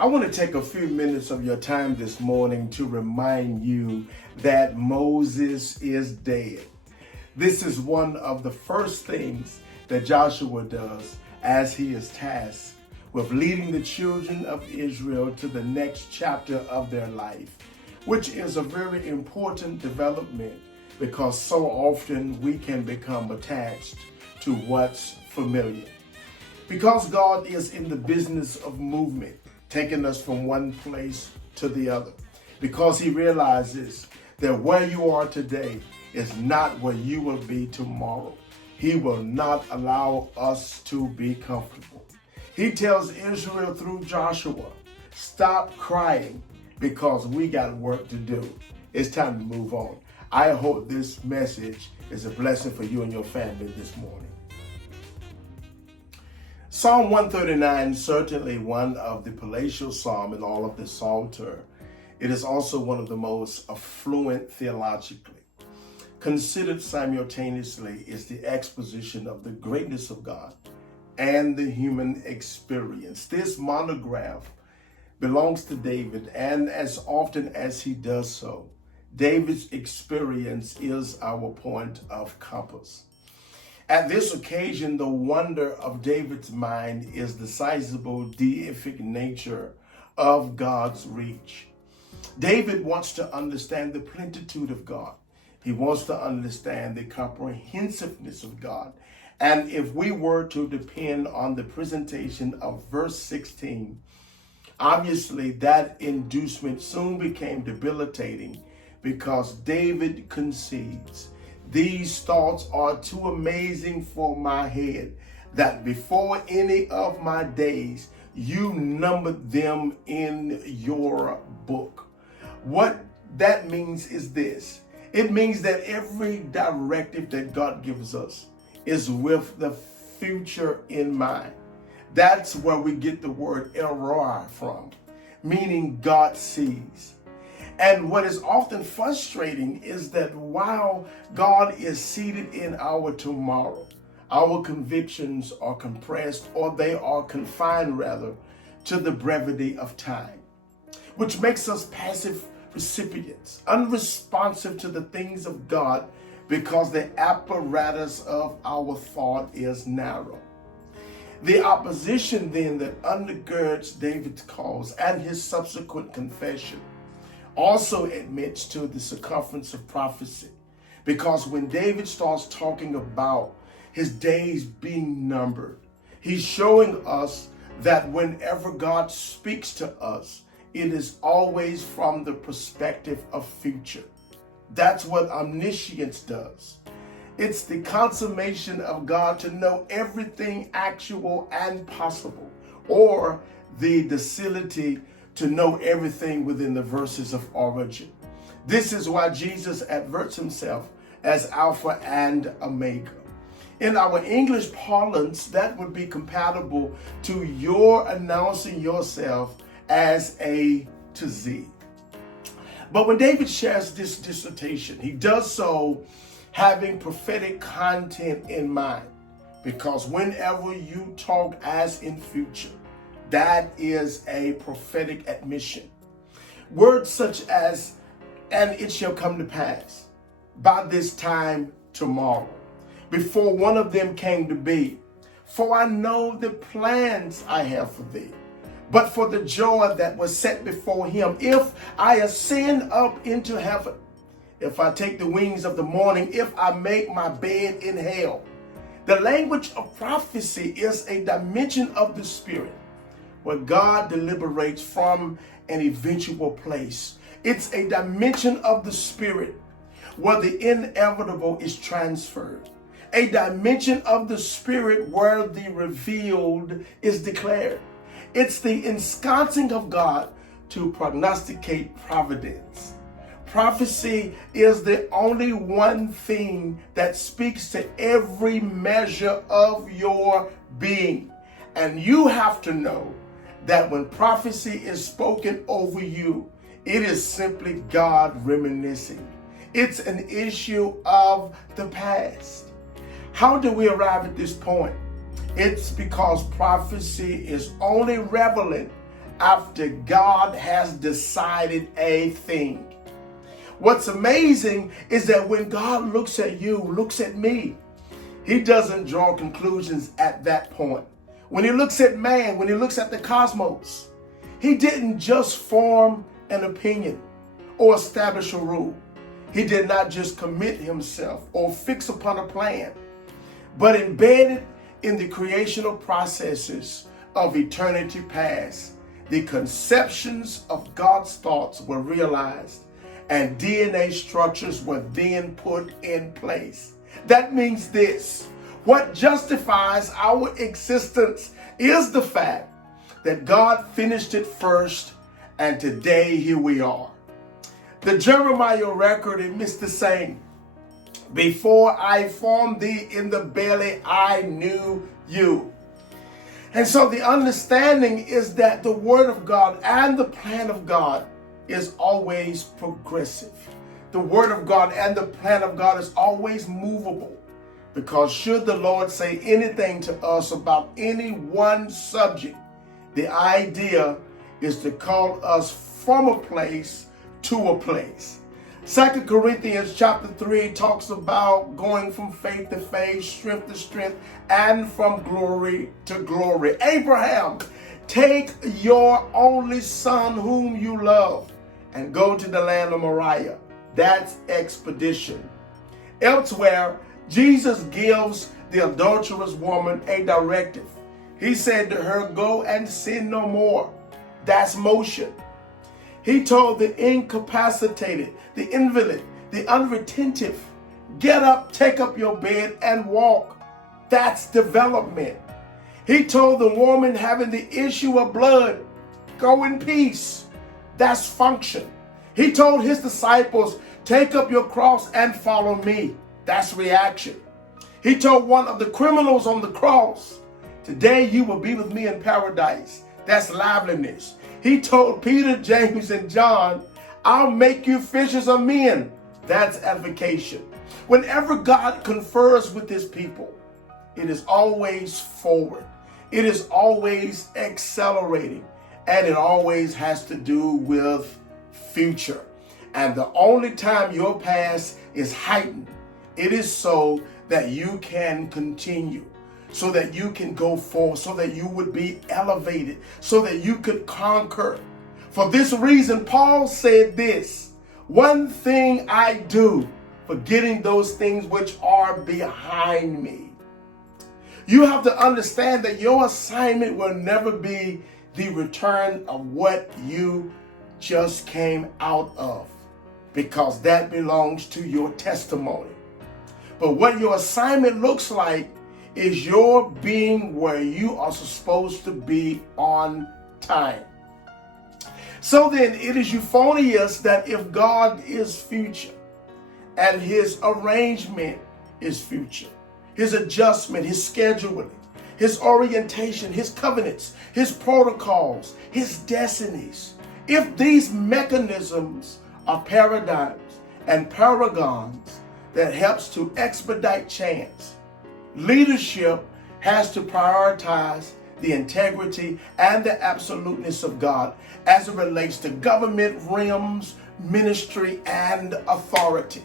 I want to take a few minutes of your time this morning to remind you that Moses is dead. This is one of the first things that Joshua does as he is tasked with leading the children of Israel to the next chapter of their life, which is a very important development because so often we can become attached to what's familiar. Because God is in the business of movement, taking us from one place to the other, because he realizes that where you are today is not where you will be tomorrow. He will not allow us to be comfortable. He tells Israel through Joshua, stop crying because we got work to do. It's time to move on. I hope this message is a blessing for you and your family this morning. Psalm 139 is certainly one of the palatial psalm in all of the Psalter. It is also one of the most affluent theologically. Considered simultaneously is the exposition of the greatness of God and the human experience. This monograph belongs to David, and as often as he does so, David's experience is our point of compass. At this occasion, the wonder of David's mind is the sizable deific nature of God's reach. David wants to understand the plenitude of God. He wants to understand the comprehensiveness of God. And if we were to depend on the presentation of verse 16, obviously that inducement soon became debilitating because David concedes, these thoughts are too amazing for my head, that before any of my days, you numbered them in your book. What that means is this. It means that every directive that God gives us is with the future in mind. That's where we get the word Elroy from, meaning God sees. And what is often frustrating is that while God is seated in our tomorrow, our convictions are compressed, or they are confined rather, to the brevity of time, which makes us passive recipients, unresponsive to the things of God because the apparatus of our thought is narrow. The opposition then that undergirds David's cause and his subsequent confession also admits to the circumference of prophecy, because when David starts talking about his days being numbered, he's showing us that whenever God speaks to us, it is always from the perspective of future. That's what omniscience does. It's the consummation of God to know everything actual and possible, or the docility to know everything within the verses of origin. This is why Jesus adverts himself as Alpha and Omega. In our English parlance, that would be compatible to your announcing yourself as A to Z. But when David shares this dissertation, he does so having prophetic content in mind, because whenever you talk as in future, that is a prophetic admission. Words such as, and it shall come to pass by this time tomorrow, before one of them came to be, for I know the plans I have for thee, but for the joy that was set before him. If I ascend up into heaven, if I take the wings of the morning, if I make my bed in hell. The language of prophecy is a dimension of the spirit where God deliberates from an eventual place. It's a dimension of the spirit where the inevitable is transferred. A dimension of the spirit where the revealed is declared. It's the ensconcing of God to prognosticate providence. Prophecy is the only one thing that speaks to every measure of your being. And you have to know that when prophecy is spoken over you, it is simply God reminiscing. It's an issue of the past. How do we arrive at this point? It's because prophecy is only relevant after God has decided a thing. What's amazing is that when God looks at you, looks at me, he doesn't draw conclusions at that point. When he looks at man, when he looks at the cosmos, he didn't just form an opinion or establish a rule. He did not just commit himself or fix upon a plan, but embedded in the creational processes of eternity past, the conceptions of God's thoughts were realized and DNA structures were then put in place. That means this: what justifies our existence is the fact that God finished it first, and today here we are. The Jeremiah record admits the same. Before I formed thee in the belly, I knew you. And so the understanding is that the word of God and the plan of God is always progressive. The word of God and the plan of God is always movable, because should the Lord say anything to us about any one subject, the idea is to call us from a place to a place. 2 Corinthians chapter 3 talks about going from faith to faith, strength to strength, and from glory to glory. Abraham, take your only son whom you love and go to the land of Moriah. That's expedition. Elsewhere, Jesus gives the adulterous woman a directive. He said to her, go and sin no more. That's motion. He told the incapacitated, the invalid, the unretentive, get up, take up your bed and walk. That's development. He told the woman having the issue of blood, go in peace. That's function. He told his disciples, take up your cross and follow me. That's reaction. He told one of the criminals on the cross, today you will be with me in paradise. That's liveliness. He told Peter, James, and John, I'll make you fishers of men. That's edification. Whenever God confers with his people, it is always forward. It is always accelerating. And it always has to do with future. And the only time your past is heightened, it is so that you can continue, so that you can go forth, so that you would be elevated, so that you could conquer. For this reason, Paul said this: one thing I do, forgetting those things which are behind me. You have to understand that your assignment will never be the return of what you just came out of, because that belongs to your testimony. But what your assignment looks like is your being where you are supposed to be on time. So then it is euphonious that if God is future and his arrangement is future, his adjustment, his scheduling, his orientation, his covenants, his protocols, his destinies, if these mechanisms are paradigms and paragons that helps to expedite chance, leadership has to prioritize the integrity and the absoluteness of God as it relates to government realms, ministry, and authority.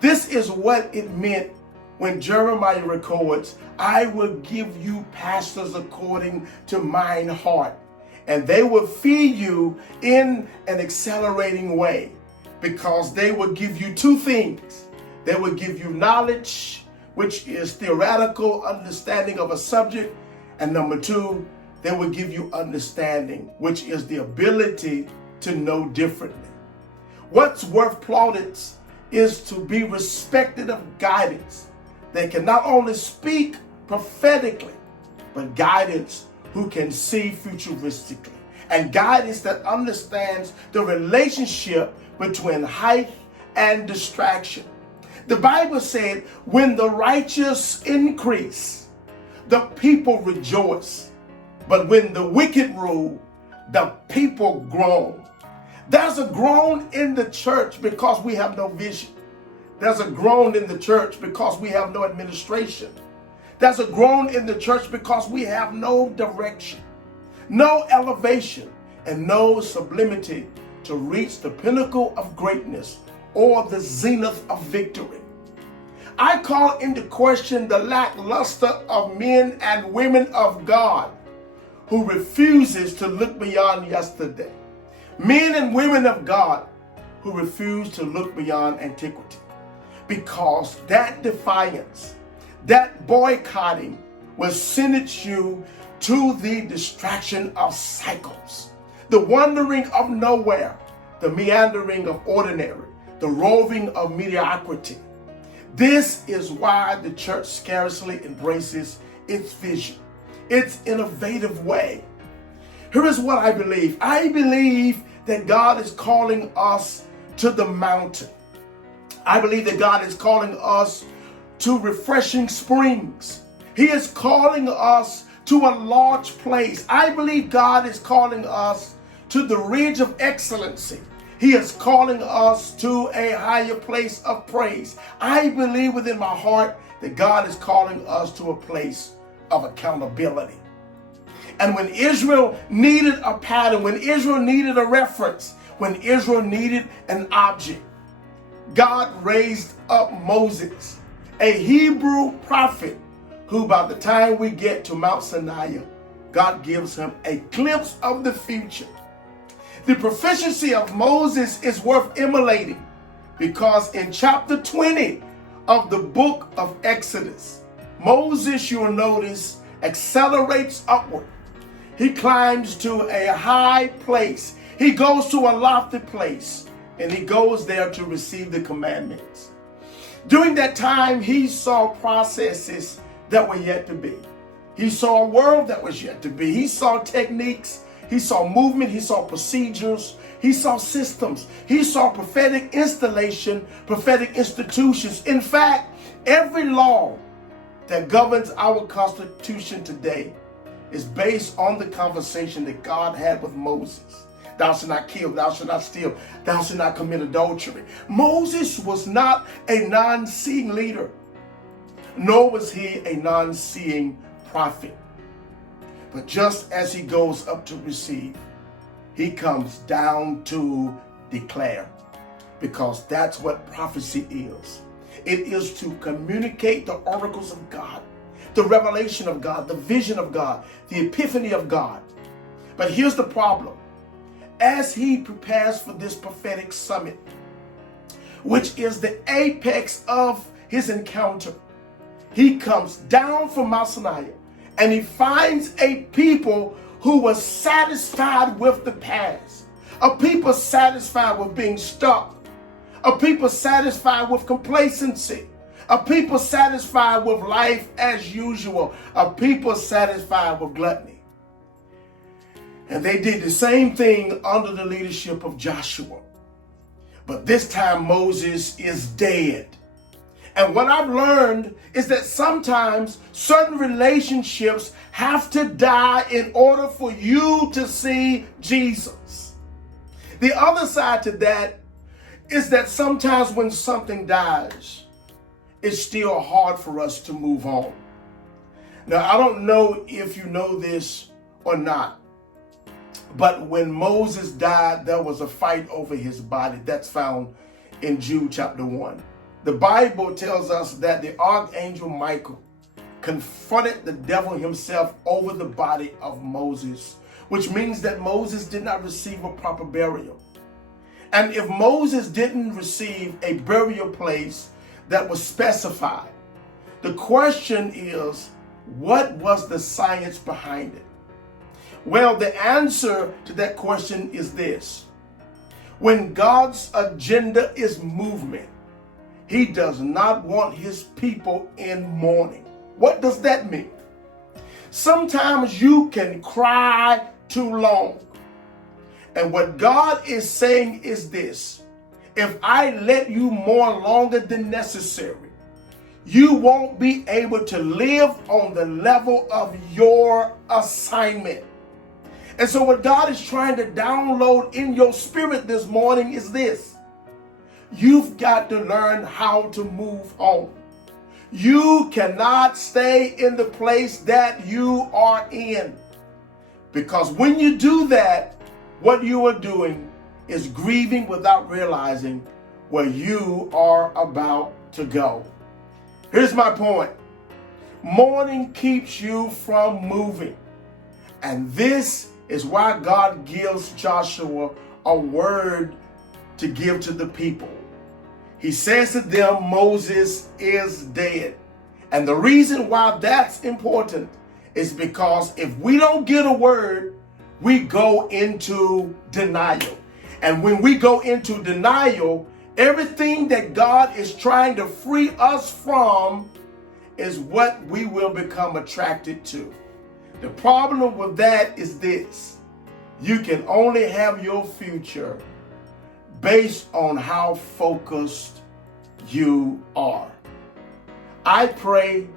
This is what it meant when Jeremiah records, I will give you pastors according to mine heart, and they will feed you in an accelerating way, because they will give you two things. They will give you knowledge, which is theoretical understanding of a subject. And number two, they will give you understanding, which is the ability to know differently. What's worth plaudits is to be respected of guidance. They can not only speak prophetically, but guidance who can see futuristically, and guidance that understands the relationship between height and distraction. The Bible said, when the righteous increase, the people rejoice. But when the wicked rule, the people groan. There's a groan in the church because we have no vision. There's a groan in the church because we have no administration. There's a groan in the church because we have no direction, no elevation, and no sublimity to reach the pinnacle of greatness or the zenith of victory. I call into question the lackluster of men and women of God who refuses to look beyond yesterday. Men and women of God who refuse to look beyond antiquity. Because that defiance, that boycotting will sentence you to the distraction of cycles, the wandering of nowhere, the meandering of ordinary, the roving of mediocrity. This is why the church scarcely embraces its vision, its innovative way. Here is what I believe. I believe that God is calling us to the mountain. I believe that God is calling us to refreshing springs. He is calling us to a large place. I believe God is calling us to the ridge of excellency. He is calling us to a higher place of praise. I believe within my heart that God is calling us to a place of accountability. And when Israel needed a pattern, when Israel needed a reference, when Israel needed an object, God raised up Moses, a Hebrew prophet, who by the time we get to Mount Sinai, God gives him a glimpse of the future. The proficiency of Moses is worth emulating because in chapter 20 of the book of Exodus, Moses, you'll notice, accelerates upward. He climbs to a high place. He goes to a lofty place, and he goes there to receive the commandments. During that time, he saw processes that were yet to be. He saw a world that was yet to be. He saw techniques. He saw movement. He saw procedures. He saw systems. He saw prophetic installation, prophetic institutions. In fact, every law that governs our Constitution today is based on the conversation that God had with Moses. Thou shalt not kill, thou shalt not steal, thou shalt not commit adultery. Moses was not a non-seeing leader, nor was he a non-seeing prophet. But just as he goes up to receive, he comes down to declare, because that's what prophecy is. It is to communicate the oracles of God, the revelation of God, the vision of God, the epiphany of God. But here's the problem. As he prepares for this prophetic summit, which is the apex of his encounter, he comes down from Mount Sinai and he finds a people who was satisfied with the past, a people satisfied with being stuck, a people satisfied with complacency, a people satisfied with life as usual, a people satisfied with gluttony. And they did the same thing under the leadership of Joshua. But this time Moses is dead. And what I've learned is that sometimes certain relationships have to die in order for you to see Jesus. The other side to that is that sometimes when something dies, it's still hard for us to move on. Now, I don't know if you know this or not, but when Moses died, there was a fight over his body. That's found in Jude chapter 1. The Bible tells us that the archangel Michael confronted the devil himself over the body of Moses, which means that Moses did not receive a proper burial. And if Moses didn't receive a burial place that was specified, the question is, what was the science behind it? Well, the answer to that question is this. When God's agenda is movement, he does not want his people in mourning. What does that mean? Sometimes you can cry too long. And what God is saying is this: if I let you mourn longer than necessary, you won't be able to live on the level of your assignment. And so what God is trying to download in your spirit this morning is this: you've got to learn how to move on. You cannot stay in the place that you are in, because when you do that, what you are doing is grieving without realizing where you are about to go. Here's my point. Mourning keeps you from moving. And this is why God gives Joshua a word to give to the people. He says to them, Moses is dead. And the reason why that's important is because if we don't get a word, we go into denial. And when we go into denial, everything that God is trying to free us from is what we will become attracted to. The problem with that is this: you can only have your future based on how focused you are. I pray,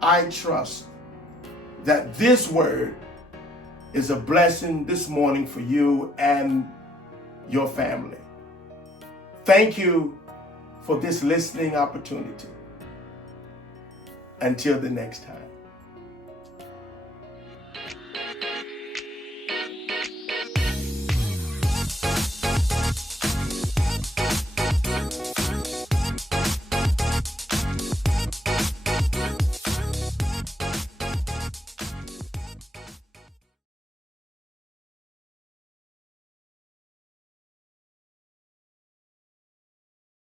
I trust that this word is a blessing this morning for you and your family. Thank you for this listening opportunity. Until the next time.